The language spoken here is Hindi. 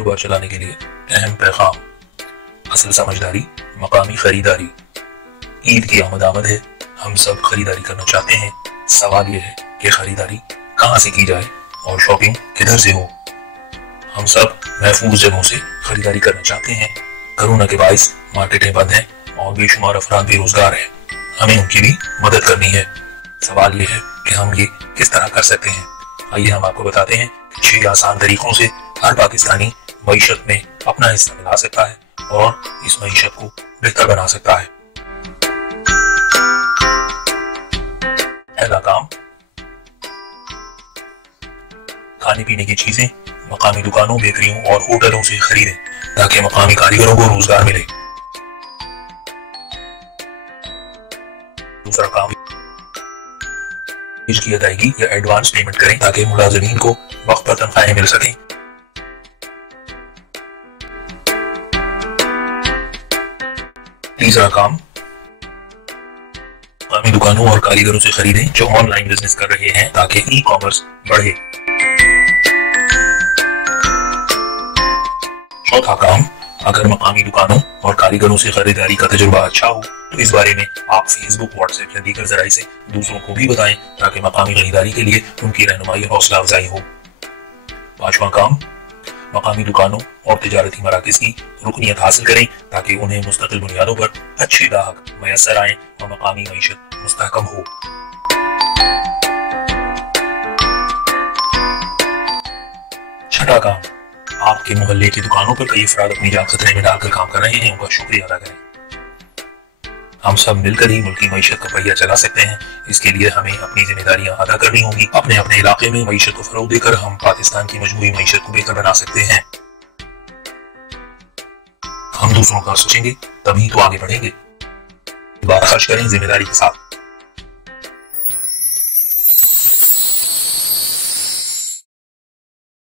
कारोबार चलाने के लिए अहम पैगाम। असल समझदारी, मकामी खरीदारी। ईद की आमद है, हम सब खरीदारी करना चाहते हैं। सवाल यह है कि खरीदारी कहाँ से की जाए और शॉपिंग किधर से हो। हम सब महफूज जगहों से खरीदारी करना चाहते हैं। कोरोना के बायस मार्केटें बंद हैं और बेशुमार अफराद बेरोजगार हैं। हमें उनकी भी मदद करनी है। सवाल यह है कि हम ये किस तरह कर सकते हैं। आइए हम आपको बताते हैं कि 6 आसान तरीकों से हर पाकिस्तानी मईशत में अपना हिस्सा मिला सकता है और इस मईशत को बेहतर बना सकता है। पहला काम, खाने पीने की चीजें मकामी दुकानों, बेकरियों और होटलों से खरीदें ताकि मकामी कारीगरों को रोजगार मिले। दूसरा काम, की अदायगी या एडवांस पेमेंट करें ताकि मुलाजिमीन को वक्त पर तनख्वाहें मिल सकें। तीसरा काम, मकामी दुकानों और कारीगरों से खरीदें जो ऑनलाइन बिजनेस कर रहे हैं ताकि ई कॉमर्स बढ़े। चौथा काम, अगर मकामी दुकानों और कारीगरों से खरीदारी का तजुर्बा अच्छा हो तो इस बारे में आप फेसबुक, व्हाट्सएप या दीगर जराए से दूसरों को भी बताएं ताकि मकामी खरीदारी के लिए उनकी रहनुमाई और हौसला अफजाई हो। पांचवा काम, मकामी दुकानों और तिजारती मराकज की रुकनियत हासिल करें ताकि उन्हें मुस्तकिल बुनियादों पर अच्छे ग्राहक मैसर आए और मकामी मईशत मुस्तहकम हो। छठा काम, आपके मोहल्ले की दुकानों पर कई अफराद अपनी जान खतरे में डालकर काम कर रहे हैं, उनका शुक्रिया अदा करें। हम सब मिलकर ही मुल्क की मईशत का पहिया चला सकते हैं। इसके लिए हमें अपनी जिम्मेदारियां अदा करनी होंगी। अपने अपने इलाके में मईशत को फरोग देकर हम पाकिस्तान की मजमूई मईशत को बेहतर बना सकते हैं। हम दूसरों का सोचेंगे तभी तो आगे बढ़ेंगे। बात खर्च करें जिम्मेदारी के साथ।